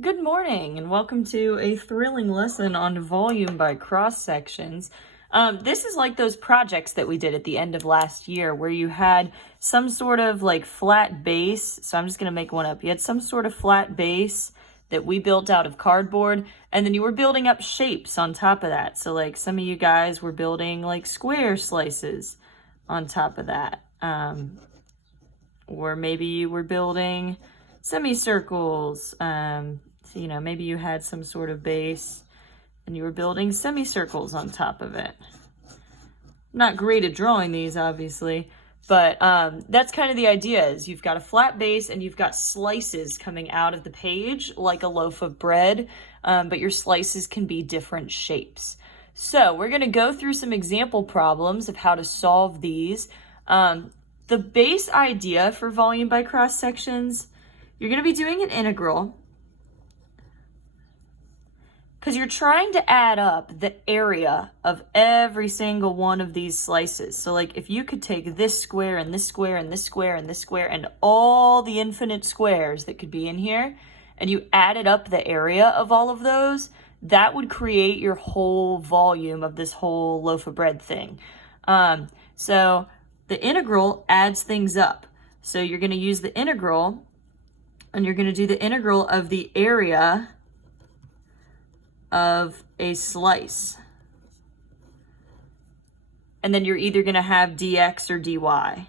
Good morning and welcome to a thrilling lesson on volume by cross sections. This is like those projects that we did at the end of last year where you had some sort of like flat base. So I'm just going to make one up. You had some sort of flat base that we built out of cardboard, and then you were building up shapes on top of that. So like some of you guys were building like square slices on top of that. Or maybe you were building semicircles. So, maybe you had some sort of base and you were building semicircles on top of it. I'm not great at drawing these, obviously, but that's kind of the idea is you've got a flat base and you've got slices coming out of the page like a loaf of bread, but your slices can be different shapes. So we're going to go through some example problems of how to solve these. The base idea for volume by cross sections, you're going to be doing an integral because you're trying to add up the area of every single one of these slices. So like if you could take this square and this square and this square and this square and all the infinite squares that could be in here, and you added up the area of all of those, that would create your whole volume of this whole loaf of bread thing. So the integral adds things up. So you're going to use the integral and you're going to do the integral of the area of a slice. And then you're either going to have dx or dy.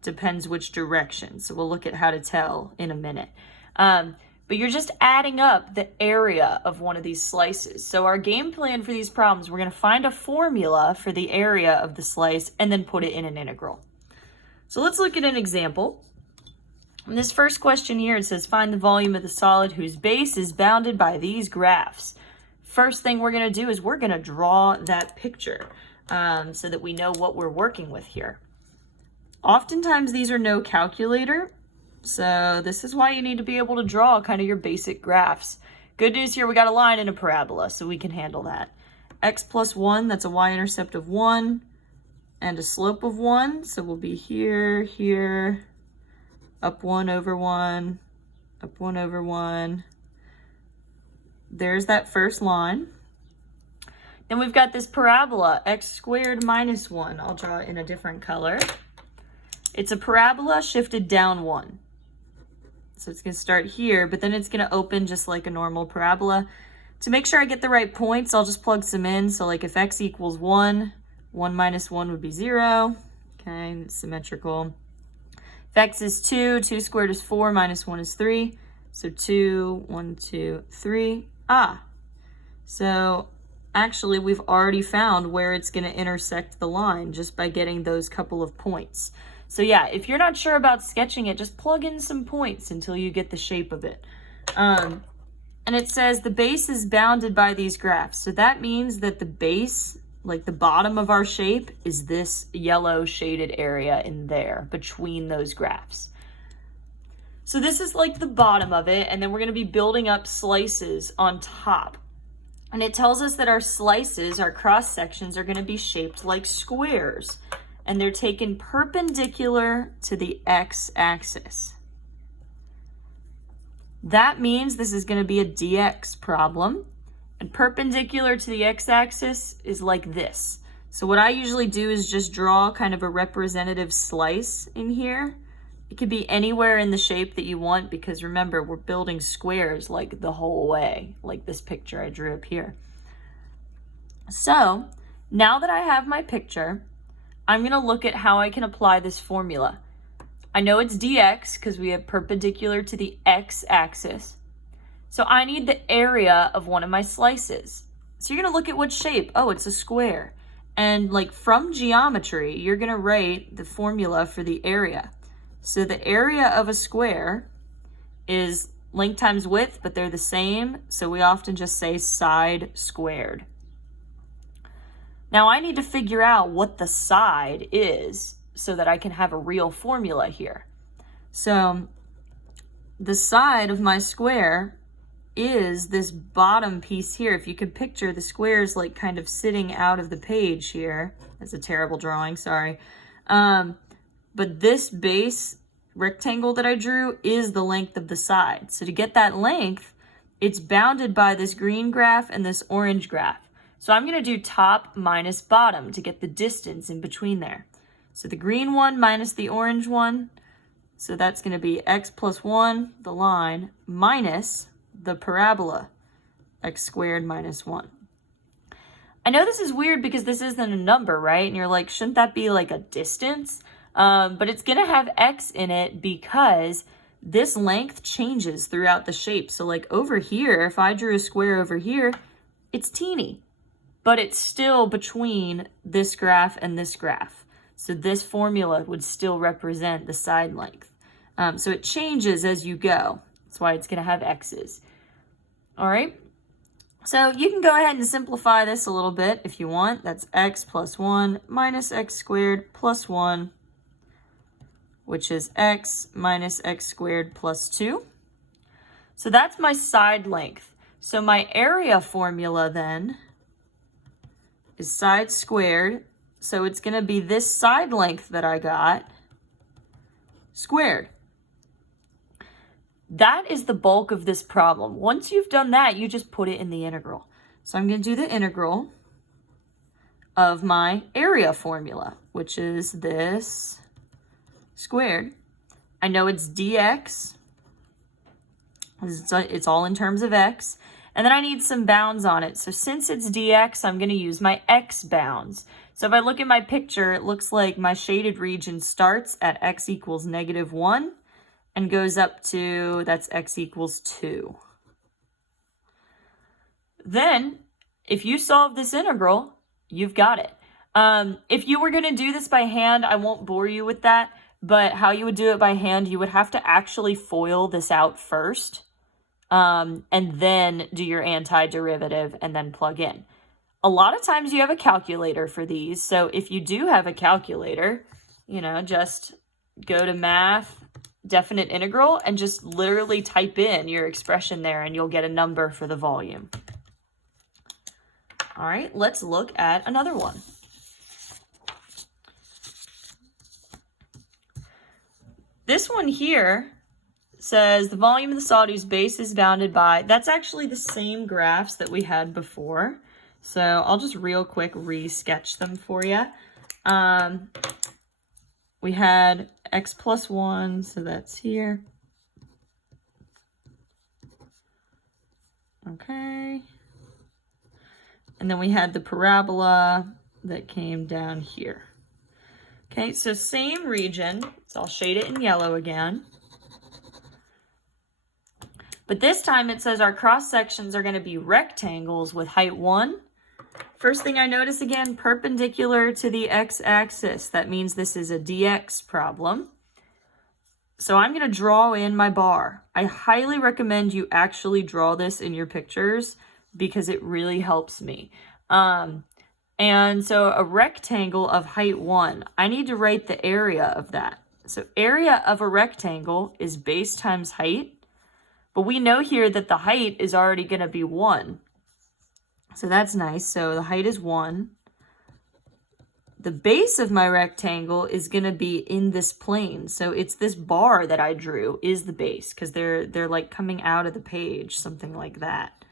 Depends which direction. So we'll look at how to tell in a minute. But you're just adding up the area of one of these slices. So our game plan for these problems, we're going to find a formula for the area of the slice and then put it in an integral. So let's look at an example. In this first question here, it says find the volume of the solid whose base is bounded by these graphs. First thing we're going to do is we're going to draw that picture so that we know what we're working with here. Oftentimes these are no calculator, so this is why you need to be able to draw kind of your basic graphs. Good news here, we got a line and a parabola, so we can handle that. X plus 1, that's a y-intercept of 1, and a slope of 1, so we'll be here, here, up 1 over 1, up 1 over 1. There's that first line. Then we've got this parabola, x squared minus 1. I'll draw it in a different color. It's a parabola shifted down 1. So it's going to start here, but then it's going to open just like a normal parabola. To make sure I get the right points, I'll just plug some in. So like if x equals 1, 1 minus 1 would be 0. Okay, it's symmetrical. If x is 2, 2 squared is 4, minus 1 is 3. So 2, 1, 2, 3. So actually we've already found where it's going to intersect the line just by getting those couple of points. So yeah, if you're not sure about sketching it, just plug in some points until you get the shape of it. And it says the base is bounded by these graphs. So that means that the base, like the bottom of our shape, is this yellow shaded area in there between those graphs. So this is like the bottom of it, and then we're going to be building up slices on top. And it tells us that our slices, our cross sections, are going to be shaped like squares, and they're taken perpendicular to the x-axis. That means this is going to be a dx problem. And perpendicular to the x-axis is like this. So what I usually do is just draw kind of a representative slice in here. It could be anywhere in the shape that you want because remember, we're building squares like the whole way, like this picture I drew up here. So now that I have my picture, I'm going to look at how I can apply this formula. I know it's dx because we have perpendicular to the x-axis. So I need the area of one of my slices. So you're going to look at what shape. Oh, it's a square. And like from geometry, you're going to write the formula for the area. So the area of a square is length times width, but they're the same. So we often just say side squared. Now I need to figure out what the side is so that I can have a real formula here. So the side of my square is this bottom piece here. If you could picture the squares like kind of sitting out of the page here. That's a terrible drawing, sorry. But this base rectangle that I drew is the length of the side. So to get that length, it's bounded by this green graph and this orange graph. So I'm going to do top minus bottom to get the distance in between there. So the green one minus the orange one, so that's going to be x plus 1, the line, minus the parabola, x squared minus 1. I know this is weird because this isn't a number, right? And you're like, shouldn't that be like a distance? But it's going to have x in it because this length changes throughout the shape. So like over here, if I drew a square over here, it's teeny, but it's still between this graph and this graph. So this formula would still represent the side length. So it changes as you go. That's why it's going to have x's. All right. So you can go ahead and simplify this a little bit if you want. That's x plus 1 minus x squared plus 1, which is x minus x squared plus 2. So that's my side length. So my area formula then is side squared. So it's going to be this side length that I got squared. That is the bulk of this problem. Once you've done that, you just put it in the integral. So I'm going to do the integral of my area formula, which is this squared. I know it's dx. It's all in terms of x. And then I need some bounds on it. So since it's dx, I'm going to use my x bounds. So if I look at my picture, it looks like my shaded region starts at x equals -1 and goes up to, that's x equals 2. Then, if you solve this integral, you've got it. If you were going to do this by hand, I won't bore you with that, but how you would do it by hand, you would have to actually FOIL this out first, and then do your antiderivative and then plug in. A lot of times you have a calculator for these, so if you do have a calculator, just go to math, definite integral, and just literally type in your expression there and you'll get a number for the volume. All right, let's look at another one. This one here says the volume of the solid whose base is bounded by, that's actually the same graphs that we had before. So I'll just real quick re-sketch them for you. We had x plus 1, so that's here. Okay. And then we had the parabola that came down here. Okay, so same region. So I'll shade it in yellow again. But this time it says our cross sections are going to be rectangles with height 1. First thing I notice again, perpendicular to the x-axis. That means this is a dx problem. So I'm going to draw in my bar. I highly recommend you actually draw this in your pictures because it really helps me. And so a rectangle of height 1, I need to write the area of that. So area of a rectangle is base times height. But we know here that the height is already going to be 1. So that's nice. So the height is 1. The base of my rectangle is going to be in this plane. So it's this bar that I drew is the base because they're like coming out of the page, something like that.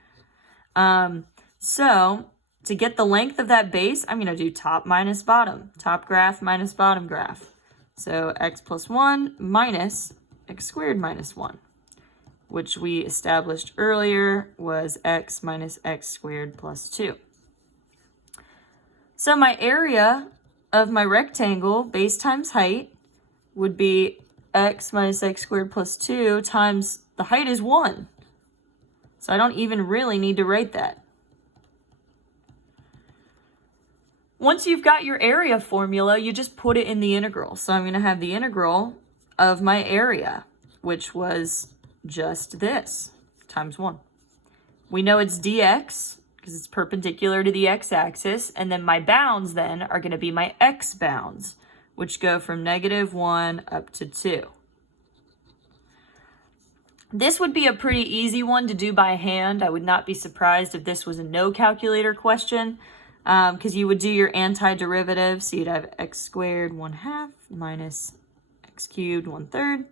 So to get the length of that base, I'm going to do top minus bottom, top graph minus bottom graph. So x plus 1 minus x squared minus 1. Which we established earlier was x minus x squared plus 2. So my area of my rectangle, base times height, would be x minus x squared plus 2 times the height is 1. So I don't even really need to write that. Once you've got your area formula, you just put it in the integral. So I'm going to have the integral of my area, which was just this, times 1. We know it's dx because it's perpendicular to the x-axis, and then my bounds then are going to be my x bounds, which go from -1 up to 2. This would be a pretty easy one to do by hand. I would not be surprised if this was a no calculator question, because you would do your antiderivative, so you'd have x squared 1/2 minus x x cubed 1/3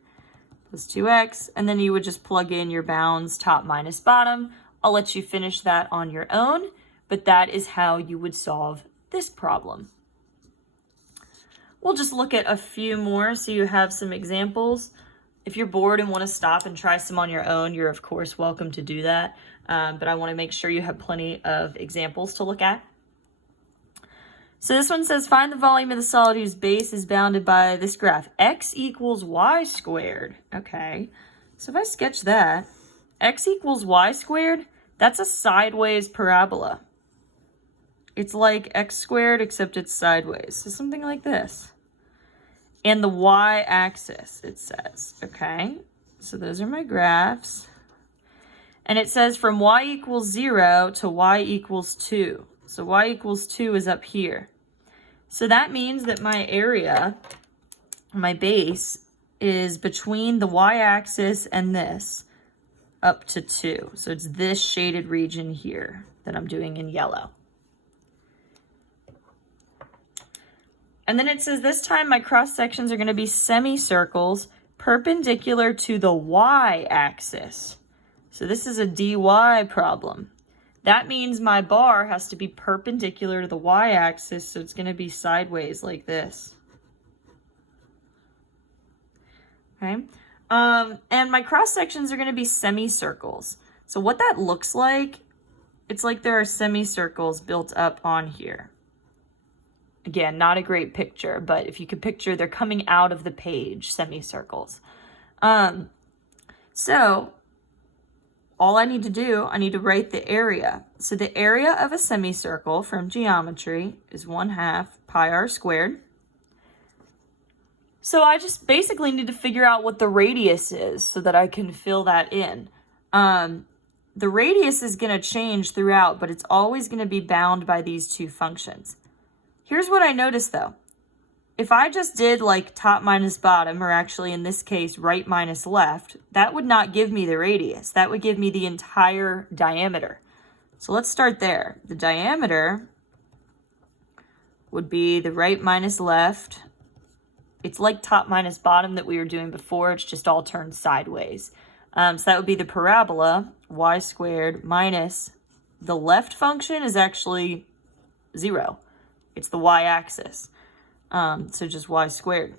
plus 2x, and then you would just plug in your bounds top minus bottom. I'll let you finish that on your own, but that is how you would solve this problem. We'll just look at a few more so you have some examples. If you're bored and want to stop and try some on your own, you're of course welcome to do that, but I want to make sure you have plenty of examples to look at. So this one says, find the volume of the solid whose base is bounded by this graph. X equals y squared. Okay, so if I sketch that, x equals y squared, that's a sideways parabola. It's like x squared, except it's sideways. So something like this. And the y-axis, it says. Okay, so those are my graphs. And it says from y equals 0 to y equals 2. So y equals 2 is up here. So that means that my area, my base, is between the y-axis and this, up to 2. So it's this shaded region here that I'm doing in yellow. And then it says this time my cross sections are going to be semicircles perpendicular to the y-axis. So this is a dy problem. That means my bar has to be perpendicular to the y-axis, so it's going to be sideways like this. Okay, and my cross sections are going to be semicircles. So what that looks like, it's like there are semicircles built up on here. Again, not a great picture, but if you could picture, they're coming out of the page, semicircles. So all I need to do, I need to write the area. So the area of a semicircle from geometry is 1/2 pi r squared. So I just basically need to figure out what the radius is so that I can fill that in. The radius is going to change throughout, but it's always going to be bound by these two functions. Here's what I noticed though. If I just did like top minus bottom, or actually in this case, right minus left, that would not give me the radius. That would give me the entire diameter. So let's start there. The diameter would be the right minus left. It's like top minus bottom that we were doing before. It's just all turned sideways. So that would be the parabola, y squared minus the left function is actually 0. It's the y-axis. So just y squared.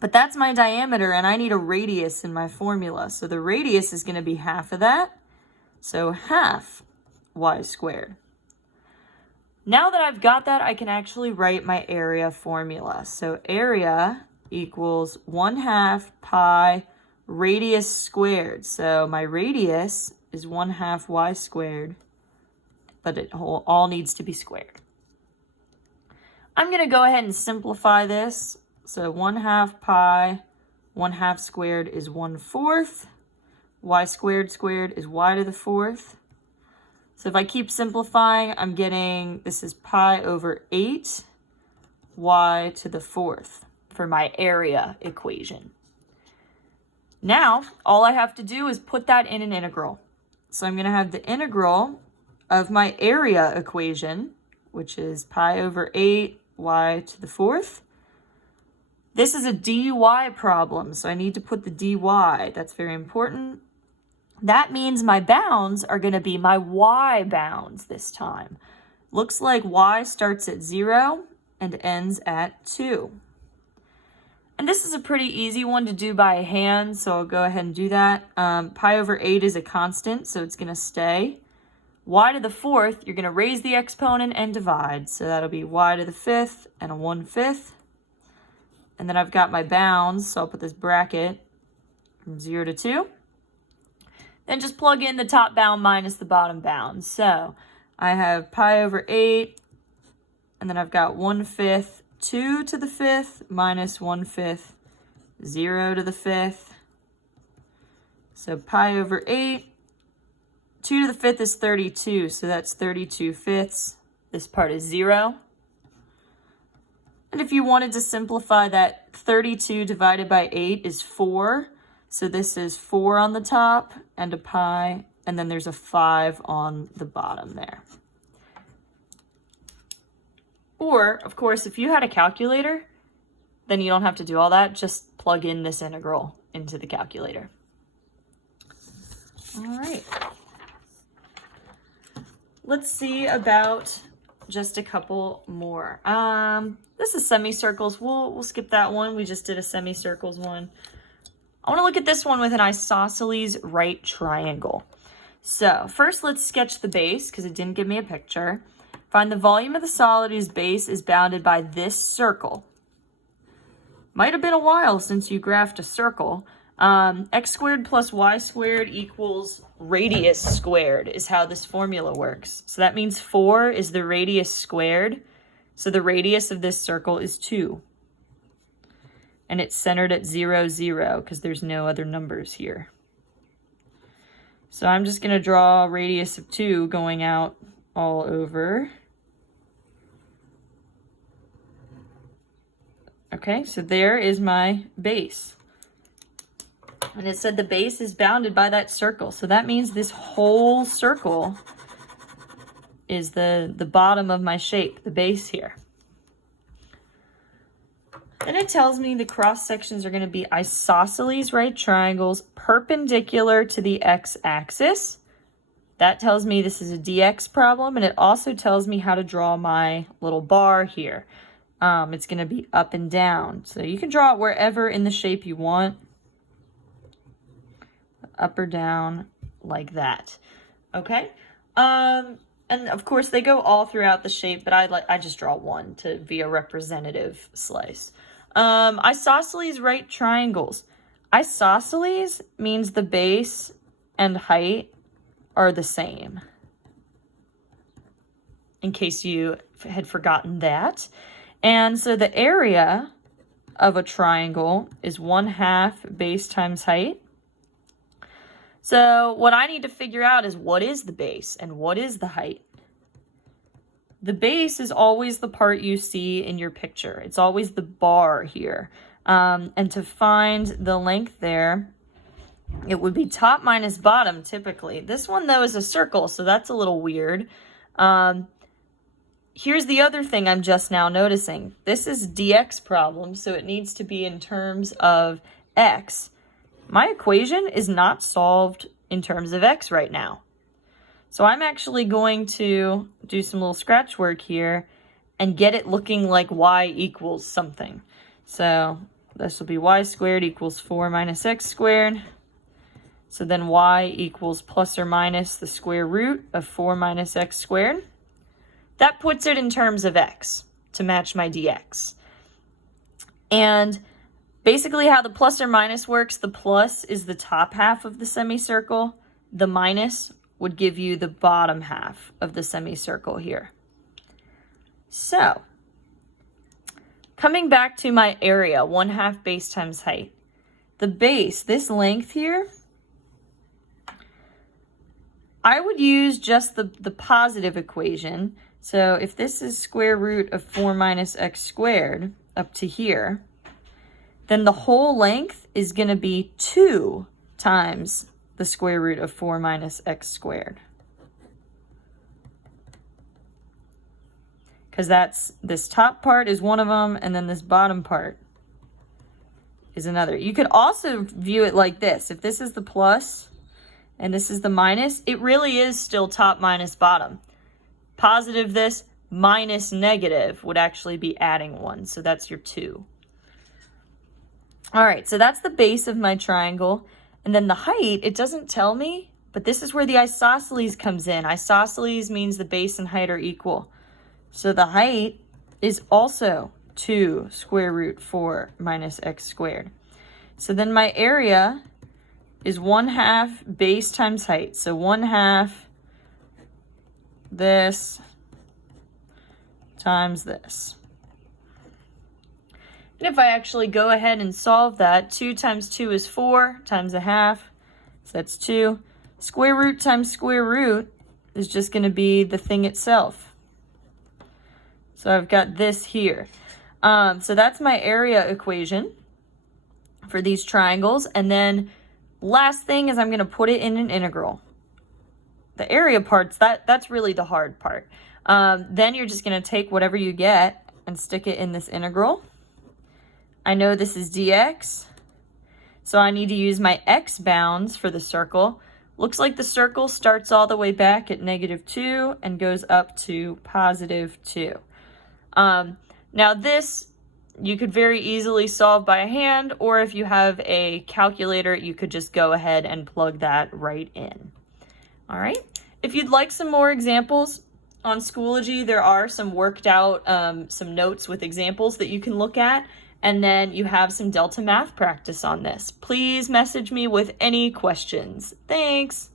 But that's my diameter, and I need a radius in my formula. So the radius is going to be half of that. So half y squared. Now that I've got that, I can actually write my area formula. So area equals 1/2 pi radius squared. So my radius is 1/2 y squared, but it all needs to be squared. I'm going to go ahead and simplify this. So 1/2 pi, 1/2 squared is 1/4. Y squared squared is y to the 4th. So if I keep simplifying, I'm getting, this is pi over 8 y to the 4th for my area equation. Now, all I have to do is put that in an integral. So I'm going to have the integral of my area equation, which is pi over 8 y to the 4th. This is a dy problem, so I need to put the dy. That's very important. That means my bounds are going to be my y bounds this time. Looks like y starts at 0 and ends at 2. And this is a pretty easy one to do by hand, so I'll go ahead and do that. Pi over 8 is a constant, so it's going to stay. Y to the 4th, you're going to raise the exponent and divide. So that'll be y to the 5th and a 1/5. And then I've got my bounds, so I'll put this bracket from 0 to 2. Then just plug in the top bound minus the bottom bound. So I have pi over 8, and then I've got 1/5, 2 to the 5th, minus 1/5, 0 to the 5th. So pi over 8. 2 to the 5th is 32, so that's 32/5. This part is 0. And if you wanted to simplify that, 32 divided by 8 is 4. So this is 4 on the top and a pi, and then there's a 5 on the bottom there. Or, of course, if you had a calculator, then you don't have to do all that. Just plug plug in this integral into the calculator. All right. Let's see about just a couple more. This is semicircles. We'll skip that one. We just did a semicircles one. I want to look at this one with an isosceles right triangle. So first let's sketch the base because it didn't give me a picture. Find the volume of the solid whose base is bounded by this circle. Might have been a while since you graphed a circle. X squared plus y squared equals radius squared is how this formula works. So that means 4 is the radius squared. So the radius of this circle is 2. And it's centered at 0, 0 because there's no other numbers here. So I'm just going to draw a radius of 2 going out all over. Okay, so there is my base. And it said the base is bounded by that circle. So that means this whole circle is the bottom of my shape, the base here. Then it tells me the cross sections are going to be isosceles right triangles perpendicular to the x-axis. That tells me this is a dx problem, and it also tells me how to draw my little bar here. It's going to be up and down. So you can draw it wherever in the shape you want. Up or down like that. Okay? And of course they go all throughout the shape, but I just draw one to be a representative slice. Isosceles right triangles. Isosceles means the base and height are the same. In case you had forgotten that. And so the area of a triangle is 1/2 base times height. So what I need to figure out is what is the base and what is the height? The base is always the part you see in your picture. It's always the bar here. And to find the length there, it would be top minus bottom typically. This one though is a circle, so that's a little weird. Here's the other thing I'm just now noticing. This is dx problem, so it needs to be in terms of x. My equation is not solved in terms of x right now. So I'm actually going to do some little scratch work here and get it looking like y equals something. So this will be y squared equals 4 minus x squared. So then y equals plus or minus the square root of 4 minus x squared. That puts it in terms of x to match my dx. And basically how the plus or minus works, the plus is the top half of the semicircle. The minus would give you the bottom half of the semicircle here. So, coming back to my area, 1/2 base times height. The base, this length here, I would use just the positive equation. So if this is square root of 4 minus x squared up to here, then the whole length is going to be 2 times the square root of 4 minus x squared. Because that's, this top part is one of them, and then this bottom part is another. You could also view it like this. If this is the plus and this is the minus, it really is still top minus bottom. Positive this minus negative would actually be adding 1, so that's your 2. All right, so that's the base of my triangle. And then the height, it doesn't tell me, but this is where the isosceles comes in. Isosceles means the base and height are equal. So the height is also 2 square root 4 minus x squared. So then my area is 1/2 base times height. So 1/2 this times this. And if I actually go ahead and solve that, 2 times 2 is 4 times 1/2, so that's 2. Square root times square root is just going to be the thing itself. So I've got this here. So that's my area equation for these triangles. And then last thing is I'm going to put it in an integral. The area parts, that's really the hard part. Then you're just going to take whatever you get and stick it in this integral. I know this is dx, So I need to use my x bounds for the circle. Looks like the circle starts all the way back at -2 and goes up to +2. Now this, you could very easily solve by hand, or if you have a calculator, you could just go ahead and plug that right in. All right. If you'd like some more examples on Schoology, there are some worked out, some notes with examples that you can look at, and then you have some Delta math practice on this. Please message me with any questions. Thanks.